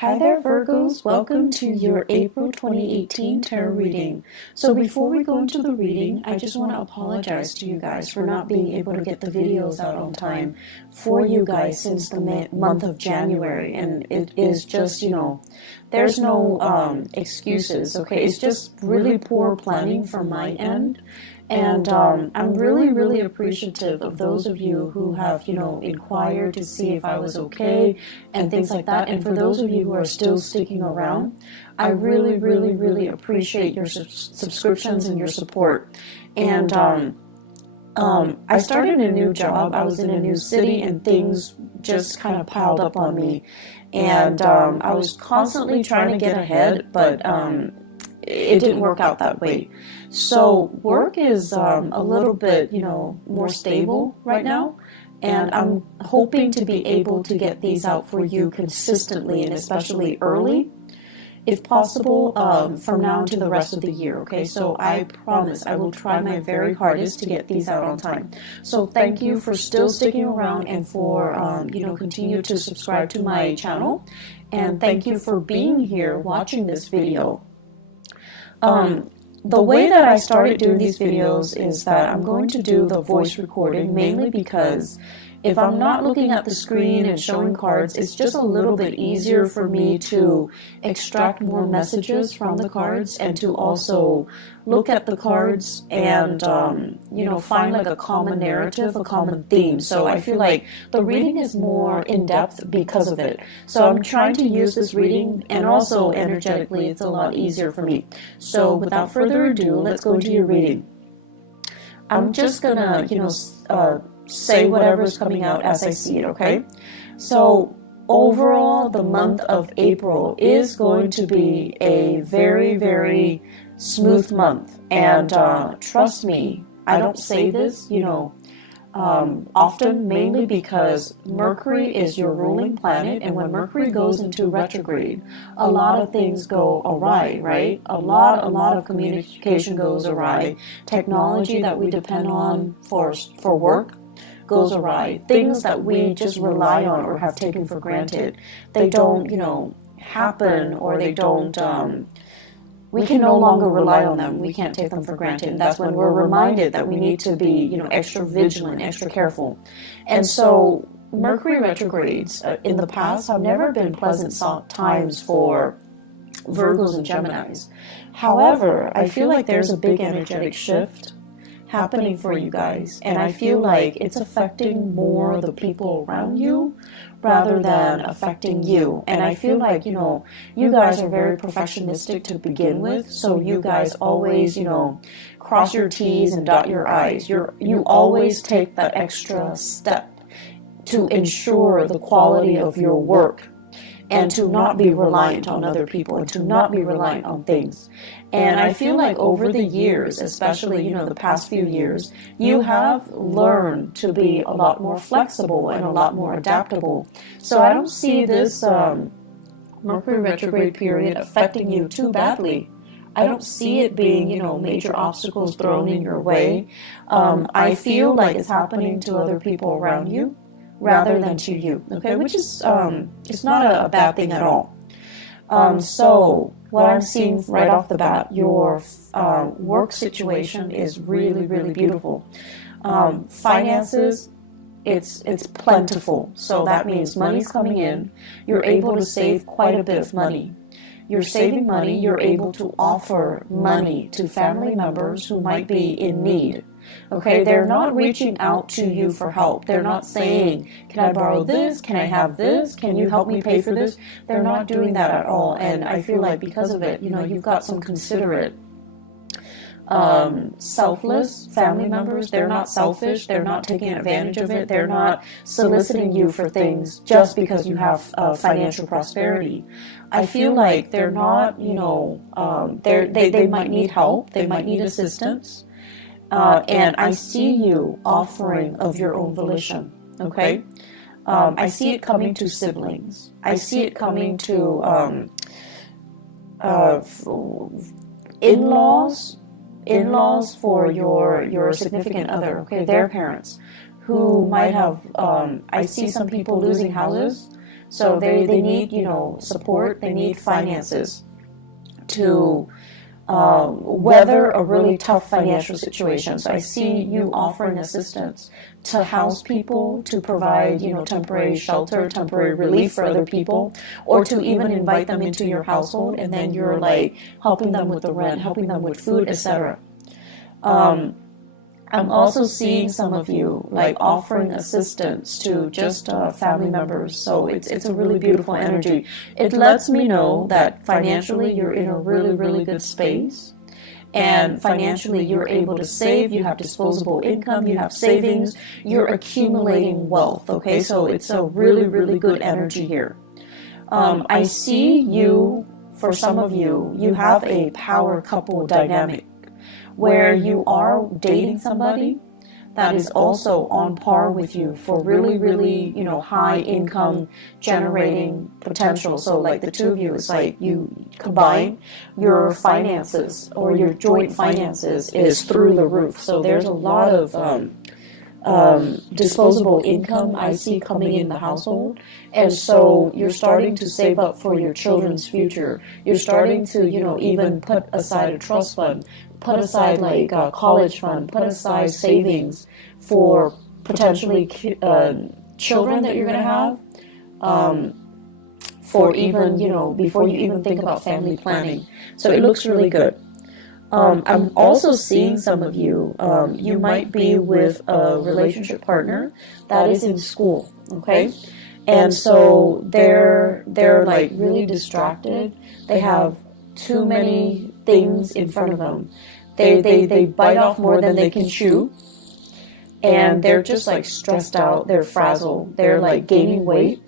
Hi there, Virgos. Welcome to your April 2018 tarot reading. So before we go into the reading, I just want to apologize to you guys for not being able to get the videos out on time for you guys since the month of January. And it is just, there's no excuses, okay? It's just really poor planning from my end. And I'm really, really appreciative of those of you who have, inquired to see if I was okay and things like that. And for those of you who are still sticking around, I really, really, really appreciate your subscriptions and your support. And I started a new job. I was in a new city and things just kind of piled up on me. And I was constantly trying to get ahead, but it didn't work out that way. So work is a little bit, more stable right now. And I'm hoping to be able to get these out for you consistently and especially early, if possible, from now to the rest of the year, okay? So I promise I will try my very hardest to get these out on time. So thank you for still sticking around and for, continue to subscribe to my channel. And thank you for being here watching this video. The way that I started doing these videos is that I'm going to do the voice recording mainly because if I'm not looking at the screen and showing cards, it's just a little bit easier for me to extract more messages from the cards and to also look at the cards and, find like a common narrative, a common theme. So I feel like the reading is more in-depth because of it. So I'm trying to use this reading and also energetically, it's a lot easier for me. So without further ado, let's go into your reading. I'm just gonna, say whatever's coming out as I see it, okay? So overall, the month of April is going to be a very, very smooth month. And trust me, I don't say this, often, mainly because Mercury is your ruling planet, and when Mercury goes into retrograde, a lot of things go awry, right? A lot of communication goes awry. Technology that we depend on for work goes awry. Things that we just rely on or have taken for granted, they don't, happen, or they don't, we can no longer rely on them. We can't take them for granted. And that's when we're reminded that we need to be, extra vigilant, extra careful. And so Mercury retrogrades in the past have never been pleasant times for Virgos and Geminis. However, I feel like there's a big energetic shift happening for you guys, and I feel like it's affecting more the people around you rather than affecting you. And I feel like, you guys are very perfectionistic to begin with, so you guys always, cross your T's and dot your I's. You always take that extra step to ensure the quality of your work and to not be reliant on other people and to not be reliant on things. And I feel like over the years, especially, the past few years, you have learned to be a lot more flexible and a lot more adaptable. So I don't see this Mercury retrograde period affecting you too badly. I don't see it being, major obstacles thrown in your way. I feel like it's happening to other people around you rather than to you, okay? Which is, it's not a bad thing at all. So what I'm seeing right off the bat, your work situation is really, really beautiful. Finances, it's plentiful. So that means money's coming in. You're able to save quite a bit of money. You're saving money. You're able to offer money to family members who might be in need. Okay, they're not reaching out to you for help. They're not saying, can I borrow this? Can I have this? Can you help me pay for this? They're not doing that at all. And I feel like because of it, you've got some considerate, selfless family members. They're not selfish. They're not taking advantage of it. They're not soliciting you for things just because you have financial prosperity. I feel like they're not, they might need help. They might need assistance. And I see you offering of your own volition, okay? I see it coming to siblings. I see it coming to in-laws for your significant other, okay, their parents, who might have, I see some people losing houses So they need, you know, support. They need finances to weather a really tough financial situation. So I see you offering assistance to house people, to provide, you know, temporary shelter, temporary relief for other people, or to even invite them into your household, and then you're like helping them with the rent, helping them with food, etc. I'm also seeing some of you like offering assistance to just family members. So it's a really beautiful energy. It lets me know that financially you're in a really, really good space. And financially you're able to save, you have disposable income, you have savings, you're accumulating wealth, okay? So it's a really, really good energy here. I see you, for some of you, you have a power couple dynamic where you are dating somebody that is also on par with you for really, really, you know, high income generating potential. So like the two of you, it's like you combine your finances, or your joint finances is through the roof. So there's a lot of disposable income I see coming in the household. And so you're starting to save up for your children's future. You're starting to, you know, even put aside a trust fund, put aside like a college fund, put aside savings for potentially children that you're going to have, for even, you know, before you even think about family planning. So it looks really good. I'm also seeing some of you, you might be with a relationship partner that is in school, okay? And so they're like really distracted. They have too many things in front of them. They bite off more than they can chew. And they're just like stressed out. They're frazzled. They're like gaining weight.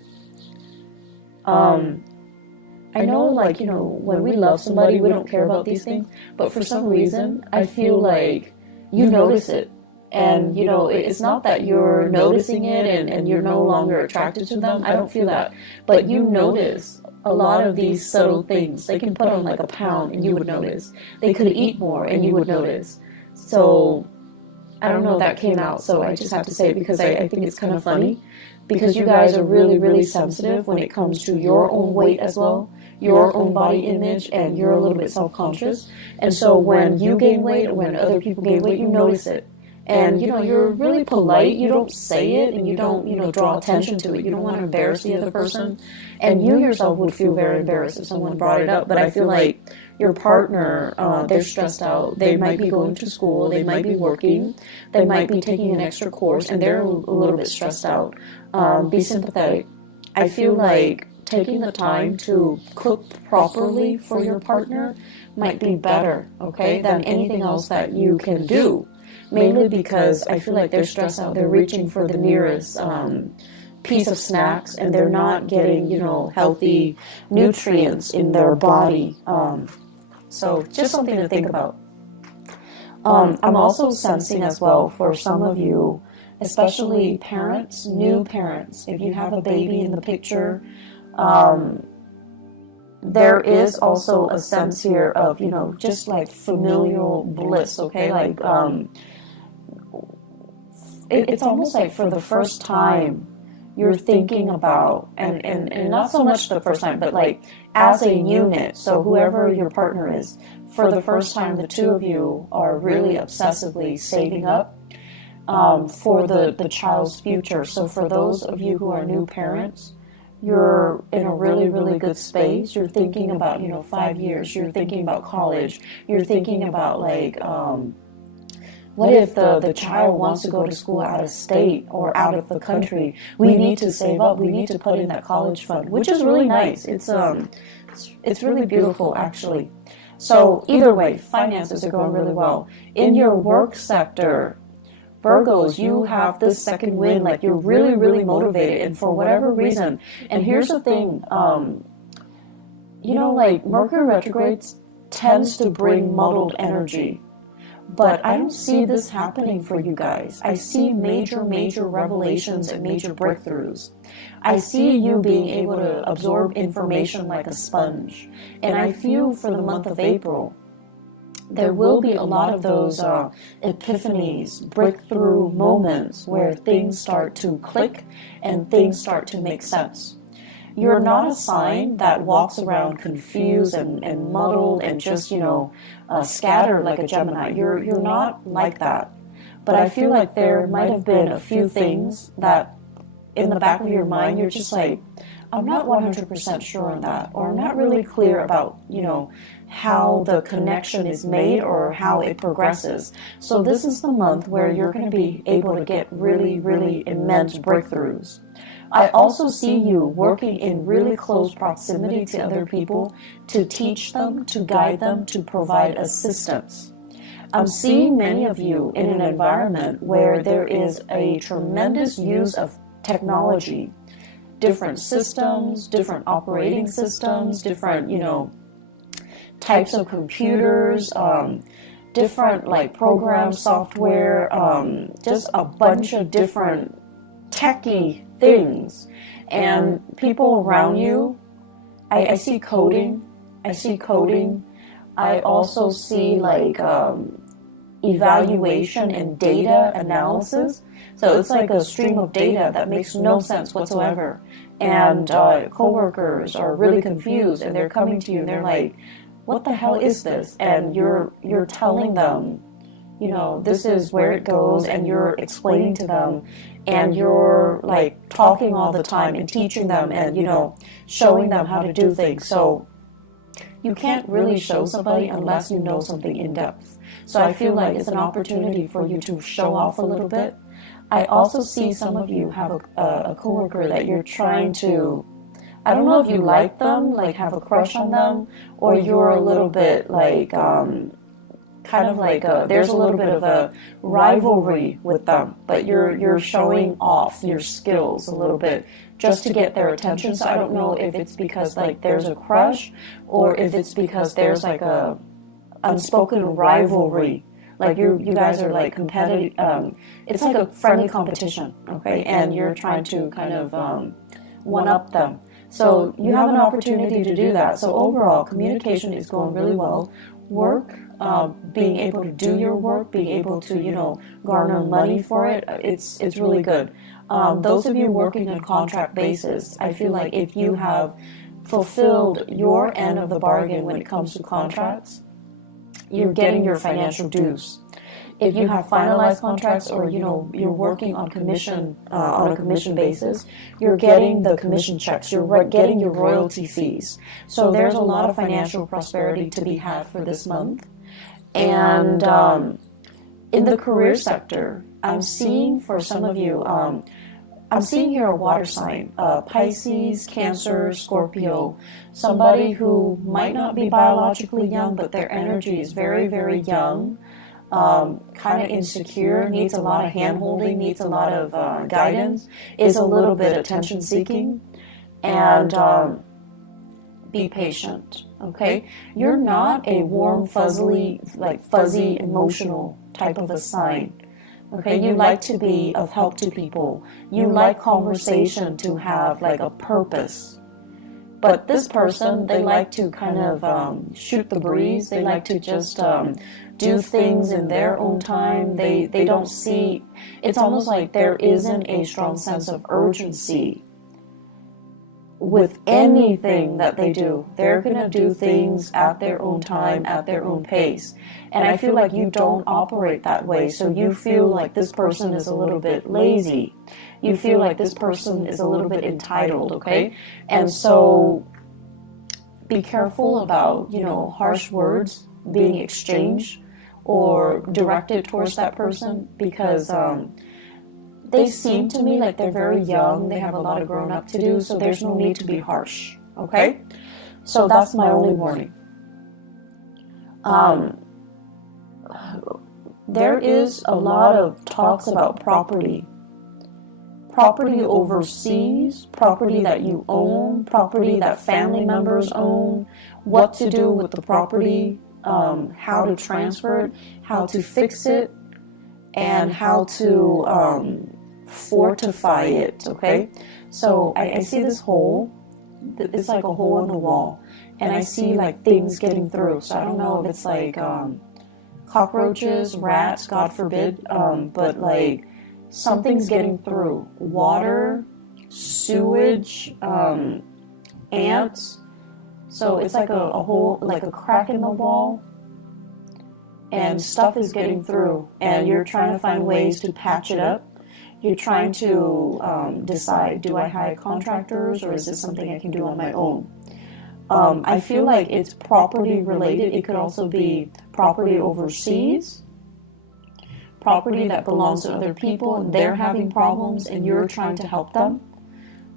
I know, like, you know, when we love somebody, we don't care about these things. But for some reason, I feel like you notice it. And, you know, it's not that you're noticing it and you're no longer attracted to them. I don't feel that. But you notice a lot of these subtle things. They can put on like a pound and you would notice. They could eat more and you would notice. So I don't know if that came out, so I just have to say it because I think it's kind of funny. Because you guys are really, really sensitive when it comes to your own weight as well, your own body image, and you're a little bit self-conscious. And so when you gain weight or when other people gain weight, you notice it. And, you know, you're really polite. You don't say it and you don't, you know, draw attention to it. You don't want to embarrass the other person. And you yourself would feel very embarrassed if someone brought it up. But I feel like your partner, they're stressed out. They might be going to school. They might be working. They might be taking an extra course and they're a little bit stressed out. Be sympathetic. I feel like taking the time to cook properly for your partner might be better, okay, than anything else that you can do. Mainly because I feel like they're stressed out. They're reaching for the nearest piece of snacks and they're not getting, you know, healthy nutrients in their body. So just something to think about. I'm also sensing as well for some of you, especially parents, new parents, if you have a baby in the picture, there is also a sense here of, you know, just like familial bliss, okay? Like, it's almost like for the first time you're thinking about, and not so much the first time, but like as a unit, so whoever your partner is, for the first time the two of you are really obsessively saving up for the child's future. So for those of you who are new parents, you're in a really, really good space. You're thinking about, you know, 5 years. You're thinking about college. You're thinking about like, what if the child wants to go to school out of state or out of the country? We need to save up. We need to put in that college fund, which is really nice. It's really beautiful, actually. So either way, finances are going really well. In your work sector, Virgos, you have this second wind, like you're really, really motivated, and for whatever reason. And here's the thing, you know, like Mercury retrograde tends to bring muddled energy. But I don't see this happening for you guys. I see major, major revelations and major breakthroughs. I see you being able to absorb information like a sponge. And I feel for the month of April, there will be a lot of those epiphanies, breakthrough moments where things start to click and things start to make sense. you're not a sign that walks around confused and muddled and just, scattered like a Gemini. You're not like that. But I feel like there might have been a few things that in the back of your mind, you're just like, I'm not 100% sure on that, or I'm not really clear about, how the connection is made or how it progresses. So this is the month where you're going to be able to get really, really immense breakthroughs. I also see you working in really close proximity to other people to teach them, to guide them, to provide assistance. I'm seeing many of you in an environment where there is a tremendous use of technology, different systems, different operating systems, different, types of computers, different like programs, software, just a bunch of different techie things. And people around you, I see coding. I also see like evaluation and data analysis. So it's like a stream of data that makes no sense whatsoever. And coworkers are really confused, and they're coming to you and they're like, what the hell is this? And you're telling them, this is where it goes, and you're explaining to them, and you're like talking all the time and teaching them and, showing them how to do things. So you can't really show somebody unless you know something in depth. So I feel like it's an opportunity for you to show off a little bit. I also see some of you have a coworker that you're trying to, I don't know if you like them, like have a crush on them, or you're a little bit like, kind of like, there's a little bit of a rivalry with them, but you're showing off your skills a little bit just to get their attention. So I don't know if it's because like there's a crush, or if it's because there's like a unspoken rivalry. Like you guys are like competitive. It's like a friendly competition, okay? And you're trying to kind of one up them. So you have an opportunity to do that. So overall, communication is going really well. Work, being able to do your work, being able to, garner money for it, it's really good. Those of you working on contract basis, I feel like if you have fulfilled your end of the bargain when it comes to contracts, you're getting your financial dues. If you have finalized contracts, or you're working on commission on a commission basis, you're getting the commission checks, you're getting your royalty fees. So there's a lot of financial prosperity to be had for this month. And in the career sector, I'm seeing for some of you, I'm seeing here a water sign, Pisces, Cancer, Scorpio, somebody who might not be biologically young, but their energy is very, very young. Kind of insecure, needs a lot of hand-holding, needs a lot of guidance, is a little bit attention-seeking, and be patient, okay? You're not a warm, fuzzy, emotional type of a sign, okay? You like to be of help to people. You like conversation to have like a purpose. But this person, they like to kind of shoot the breeze. They like to just do things in their own time. They don't see, it's almost like there isn't a strong sense of urgency with anything that they do. They're going to do things at their own time, at their own pace. And I feel like you don't operate that way. So you feel like this person is a little bit lazy. You feel like this person is a little bit entitled, okay? And so be careful about, harsh words being exchanged or directed towards that person, because they seem to me like they're very young. They have a lot of growing up to do, so there's no need to be harsh, okay? So that's my only warning. There is a lot of talks about property overseas, property that you own, property that family members own, what to do with the property, how to transfer it, how to fix it, and how to fortify it, okay? So I see this hole. It's like a hole in the wall, and I see like things getting through. So I don't know if it's like cockroaches, rats, God forbid, but like something's getting through. Water, sewage, ants. So it's like a hole, like a crack in the wall, and stuff is getting through, and you're trying to find ways to patch it up. You're trying to decide, do I hire contractors, or is this something I can do on my own? I feel like it's property related. It could also be property overseas, property that belongs to other people, and they're having problems, and you're trying to help them.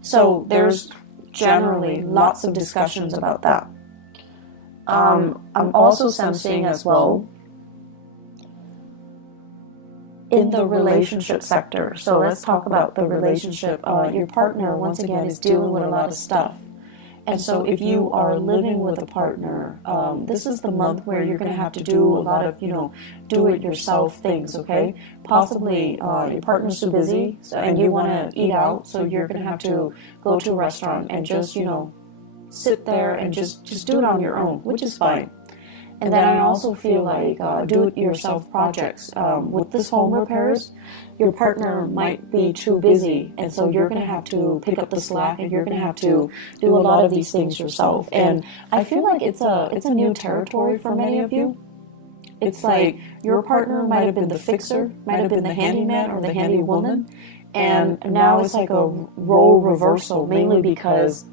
So there's generally lots of discussions about that. I'm also sensing as well in the relationship sector. So let's talk about the relationship. Your partner, once again, is dealing with a lot of stuff. And so if you are living with a partner, this is the month where you're going to have to do a lot of, do-it-yourself things, okay? Possibly your partner's too busy and you want to eat out, so you're going to have to go to a restaurant and just, sit there and just do it on your own, which is fine. And then I also feel like do-it-yourself projects. With this home repairs, your partner might be too busy, and so you're going to have to pick up the slack, and you're going to have to do a lot of these things yourself. And I feel like it's a new territory for many of you. It's like your partner might have been the fixer, might have been the handyman or the handy woman, and now it's like a role reversal, mainly because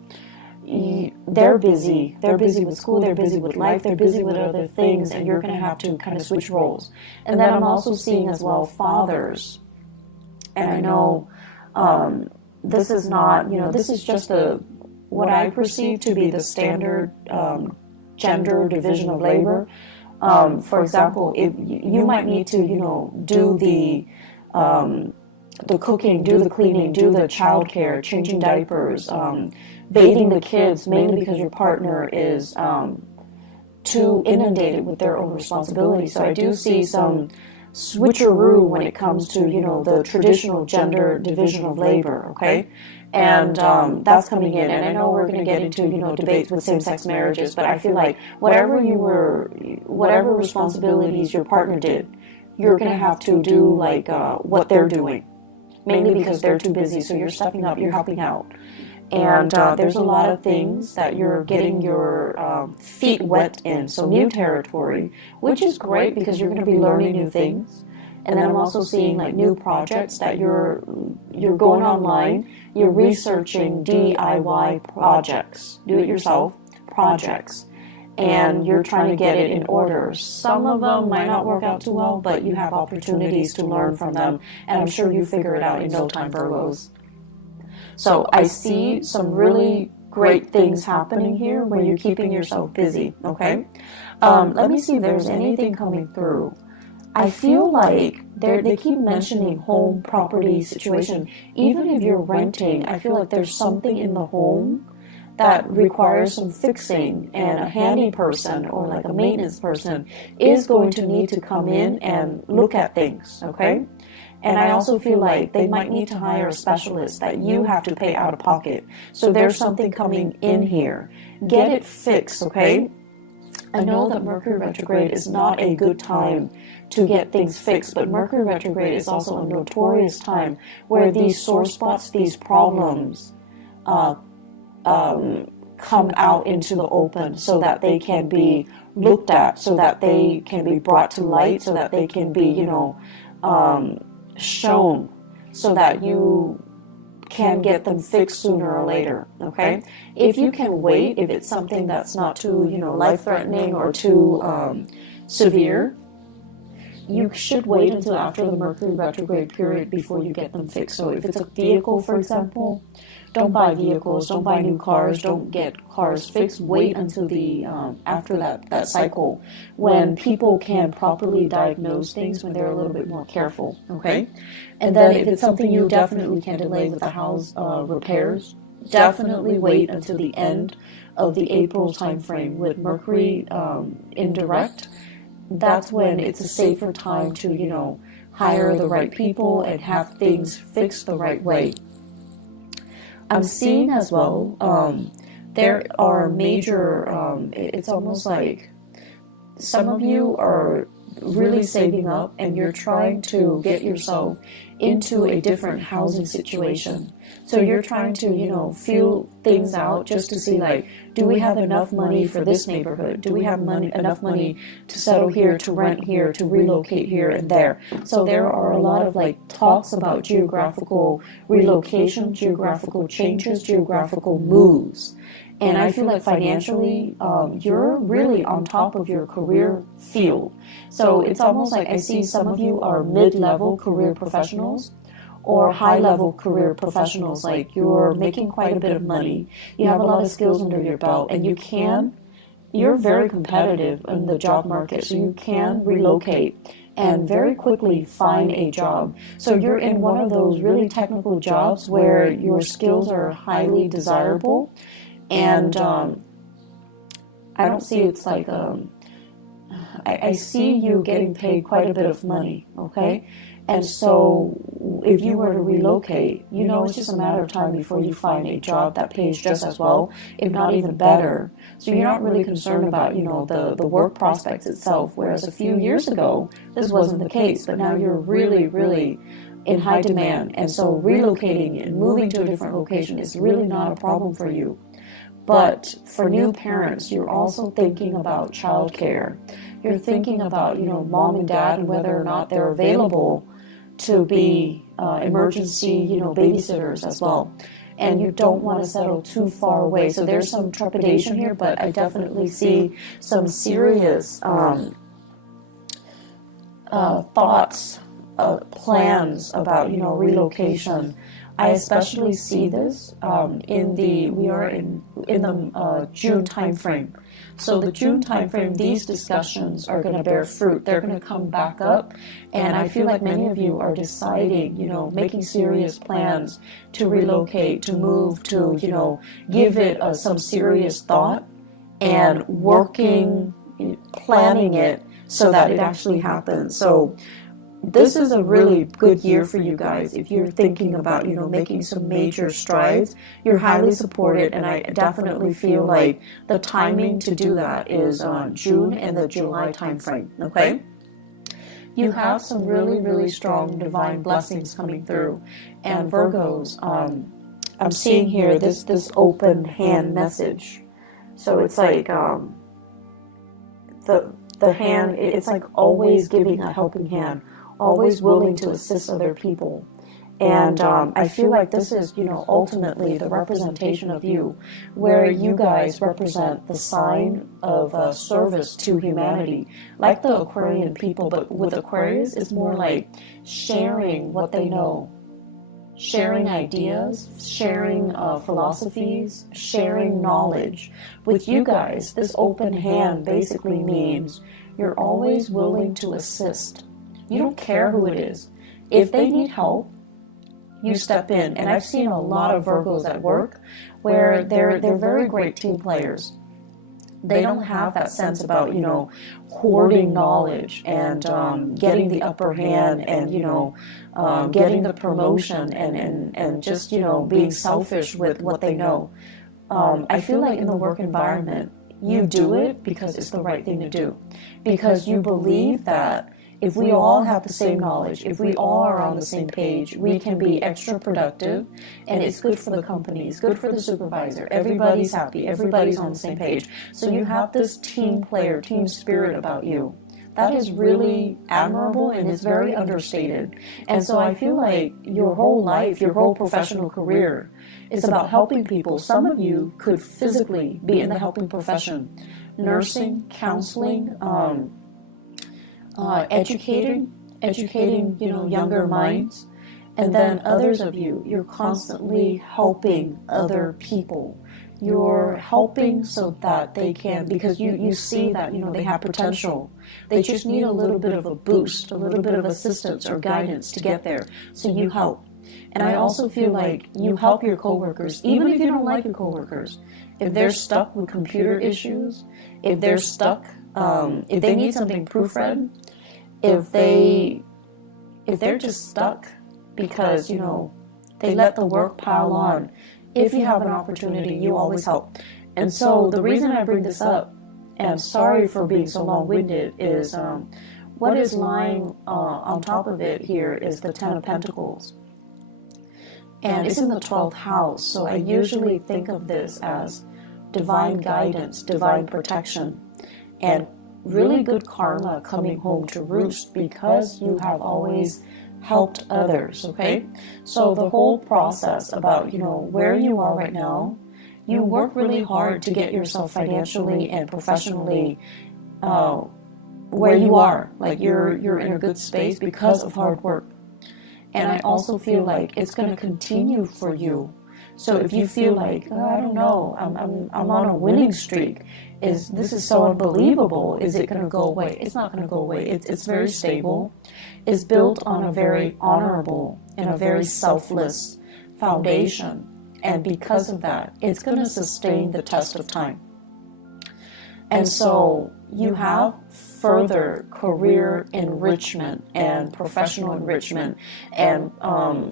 they're busy with school, they're busy with life, they're busy with other things, and you're going to have to kind of switch roles. And then I'm also seeing as well fathers, and I know this is not, this is just what I perceive to be the standard gender division of labor. For example, if you might need to do the cooking, do the cleaning, do the childcare, changing diapers, bathing the kids, mainly because your partner is too inundated with their own responsibilities. So I do see some switcheroo when it comes to, the traditional gender division of labor, okay? And that's coming in. And I know we're going to get into, debates with same-sex marriages, but I feel like whatever responsibilities your partner did, you're going to have to do like what they're doing, mainly because they're too busy. So you're stepping up, you're helping out. And there's a lot of things that you're getting your feet wet in, so new territory, which is great because you're going to be learning new things. And then I'm also seeing like new projects that you're going online, you're researching DIY projects, do-it-yourself projects, and you're trying to get it in order. Some of them might not work out too well, but you have opportunities to learn from them, and I'm sure you figure it out in no time, Virgos. So I see some really great things happening here where you're keeping yourself busy, okay? Let me see if there's anything coming through. I feel like they keep mentioning home property situation. Even if you're renting, I feel like there's something in the home that requires some fixing, and a handy person or like a maintenance person is going to need to come in and look at things, okay? And I also feel like they might need to hire a specialist that you have to pay out of pocket. So there's something coming in here. Get it fixed, okay? I know that Mercury retrograde is not a good time to get things fixed, but Mercury retrograde is also a notorious time where these sore spots, these problems, come out into the open so that they can be looked at, so that they can be brought to light, so that they can be, shown, so that you can get them fixed sooner or later, okay? If you can wait, if it's something that's not too, life-threatening or too severe, you should wait until after the Mercury retrograde period before you get them fixed. So if it's a vehicle, for example, don't buy vehicles, don't buy new cars, don't get cars fixed. Wait until the after that cycle when people can properly diagnose things, when they're a little bit more careful, okay? And then if it's something you definitely can delay with the house repairs, definitely wait until the end of the April time frame with Mercury indirect. That's when it's a safer time to, hire the right people and have things fixed the right way. I'm seeing as well, there are major, it's almost like some of you are really saving up and you're trying to get yourself into a different housing situation. So you're trying to, feel things out just to see, like, do we have enough money for this neighborhood? Do we have enough money to settle here, to rent here, to relocate here and there? So there are a lot of like talks about geographical relocation, geographical changes, geographical moves. And I feel like financially, you're really on top of your career field. So it's almost like I see some of you are mid-level career professionals or high-level career professionals. Like, you're making quite a bit of money, you have a lot of skills under your belt, and you're very competitive in the job market, so you can relocate and very quickly find a job. So you're in one of those really technical jobs where your skills are highly desirable. And I don't see it's like, I see you getting paid quite a bit of money, okay? And so if you were to relocate, it's just a matter of time before you find a job that pays just as well, if not even better. So you're not really concerned about, the work prospects itself, whereas a few years ago, this wasn't the case, but now you're really, really in high demand. And so relocating and moving to a different location is really not a problem for you. But for new parents, you're also thinking about childcare. You're thinking about, mom and dad and whether or not they're available to be emergency, babysitters as well. And you don't want to settle too far away. So there's some trepidation here, but I definitely see some serious thoughts, plans about, relocation. I especially see this we are in the June timeframe. So the June timeframe, these discussions are going to bear fruit. They're going to come back up, and I feel like many of you are deciding, making serious plans to relocate, to move, to, give it some serious thought and working, planning it so that it actually happens. So this is a really good year for you guys. If you're thinking about, making some major strides, you're highly supported, and I definitely feel like the timing to do that is June and the July timeframe, okay? You have some really, really strong divine blessings coming through. And Virgos, I'm seeing here this open hand message. So it's like the hand, it's like always giving a helping hand, always willing to assist other people. And I feel like this is, ultimately the representation of you, where you guys represent the sign of service to humanity, like the Aquarian people. But with Aquarius, it's more like sharing what they know, sharing ideas, sharing philosophies, sharing knowledge. With you guys, this open hand basically means you're always willing to assist. You don't care who it is. If they need help, you step in. And I've seen a lot of Virgos at work where they're very great team players. They don't have that sense about, hoarding knowledge and getting the upper hand and, getting the promotion and just, being selfish with what they know. I feel like in the work environment, you do it because it's the right thing to do. Because you believe that if we all have the same knowledge, if we all are on the same page, we can be extra productive, and it's good for the company, it's good for the supervisor. Everybody's happy, everybody's on the same page. So you have this team player, team spirit about you. That is really admirable, and it's very understated. And so I feel like your whole life, your whole professional career is about helping people. Some of you could physically be in the helping profession, nursing, counseling, educating, younger minds. And then others of you, you're constantly helping other people. You're helping so that they can, because you see that, they have potential. They just need a little bit of a boost, a little bit of assistance or guidance to get there. So you help. And I also feel like you help your coworkers, even if you don't like your coworkers. If they're stuck with computer issues, if they're stuck, if they need something proofread, if they're just stuck because, they let the work pile on. If you have an opportunity, you always help. And so the reason I bring this up, and sorry for being so long-winded, is what is lying on top of it here is the Ten of Pentacles. And it's in the 12th house. So I usually think of this as divine guidance, divine protection, and really good karma coming home to roost because you have always helped others, okay? So the whole process about, where you are right now, you work really hard to get yourself financially and professionally where you are. Like you're in a good space because of hard work. And I also feel like it's going to continue for you. So if you feel like, I don't know, I'm on a winning streak, this is so unbelievable, is it going to go away? It's not going to go away. It's very stable. It's built on a very honorable and a very selfless foundation. And because of that, it's going to sustain the test of time. And so you have further career enrichment and professional enrichment and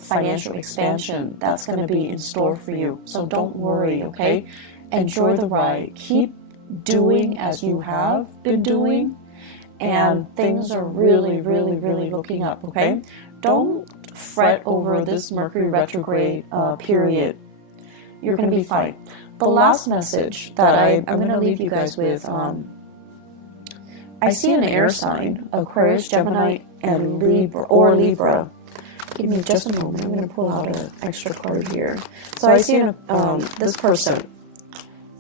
financial expansion that's going to be in store for you. So don't worry, okay? Enjoy the ride. Keep doing as you have been doing, and things are really, really, really looking up, okay? Don't fret over this Mercury retrograde period. You're going to be fine. The last message that I'm going to leave you guys with, I see an air sign, Aquarius, Gemini, and Libra. Give me just a moment. I'm going to pull out an extra card here. So I see this person,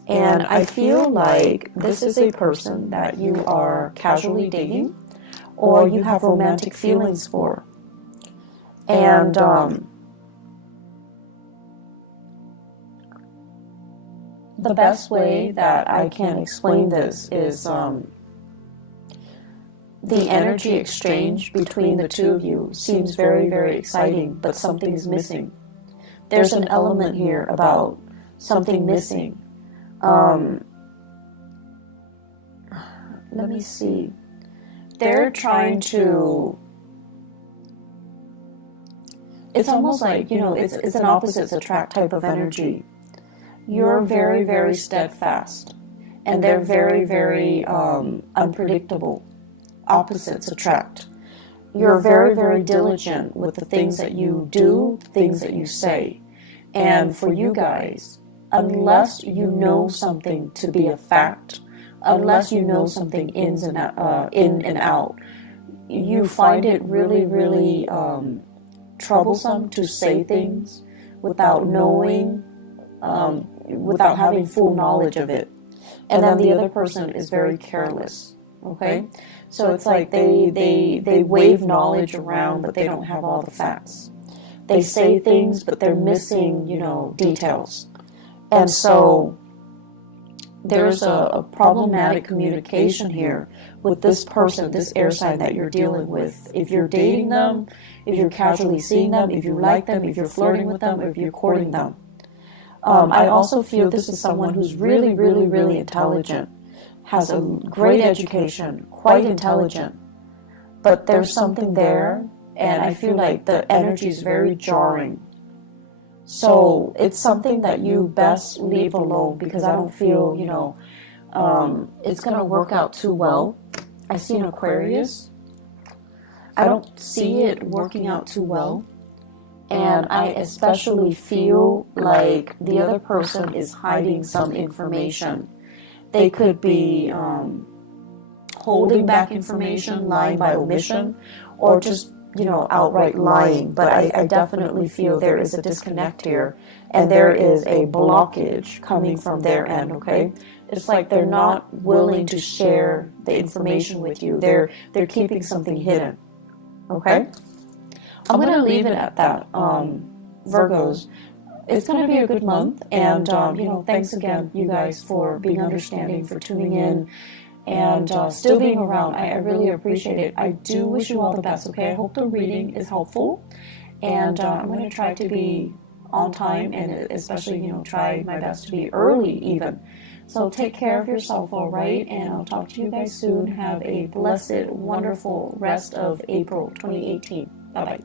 and I feel like this is a person that you are casually dating or you have romantic feelings for. And the best way that I can explain this is the energy exchange between the two of you seems very, very exciting, but something's missing. There's an element here about something missing. Let me see. They're trying to... It's almost like, it's an opposites attract type of energy. You're very, very steadfast, and they're very, very unpredictable. Opposites attract. You're very, very diligent with the things that you do, things that you say. And for you guys, unless you know something to be a fact, unless you know something in and out, you find it really, really troublesome to say things without knowing, without having full knowledge of it. And then the other person is very careless, okay? So it's like they wave knowledge around, but they don't have all the facts. They say things, but they're missing, details. And so there's a problematic communication here with this person, this air sign that you're dealing with. If you're dating them, if you're casually seeing them, if you like them, if you're flirting with them, or if you're courting them. I also feel this is someone who's really, really, really intelligent, has a great education, quite intelligent, but there's something there, and I feel like the energy is very jarring. So it's something that you best leave alone, because I don't feel, it's going to work out too well. I see an Aquarius. I don't see it working out too well. And I especially feel like the other person is hiding some information. They could be holding back information, lying by omission, or just, outright lying. But I definitely feel there is a disconnect here, and there is a blockage coming from their end, okay? It's like they're not willing to share the information with you. They're keeping something hidden, okay? I'm going to leave it at that, Virgos. It's going to be a good month, and, thanks again, you guys, for being understanding, for tuning in, and still being around. I really appreciate it. I do wish you all the best, okay? I hope the reading is helpful, and I'm going to try to be on time, and especially, try my best to be early even. So take care of yourself, all right? And I'll talk to you guys soon. Have a blessed, wonderful rest of April 2018. Bye-bye.